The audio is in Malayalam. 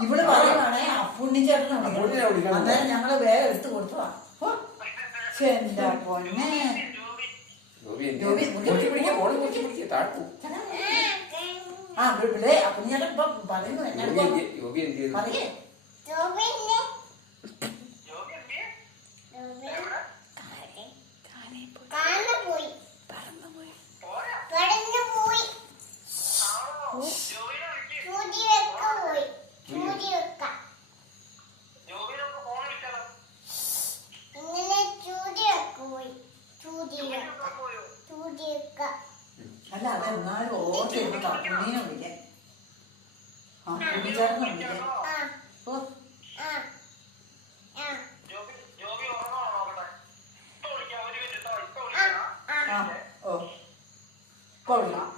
ഇവള് പറയുവാണേ അപ്പുണ്ണിച്ചേട്ടനെ വിളിക്കണം. അന്നേരം ഞങ്ങള് വേഗം എടുത്തു കൊടുത്തതാ. എന്റെ പൊന്നെ ആ ഇവിടെ അപ്പുണ്ണിച്ചേട്ടൻ ഇപ്പൊ പറയുന്നു എന്നോട് പറയേ അല്ല അതെന്നാലും ഓർത്ത് ഇരുന്നിട്ട് അപ്പുണ്ണിനെ വിളിക്കാൻ അപ്പുണ്ണിച്ചേട്ടനെ വിളിക്കാൻ. ഓ ഓ കൊള്ളാം.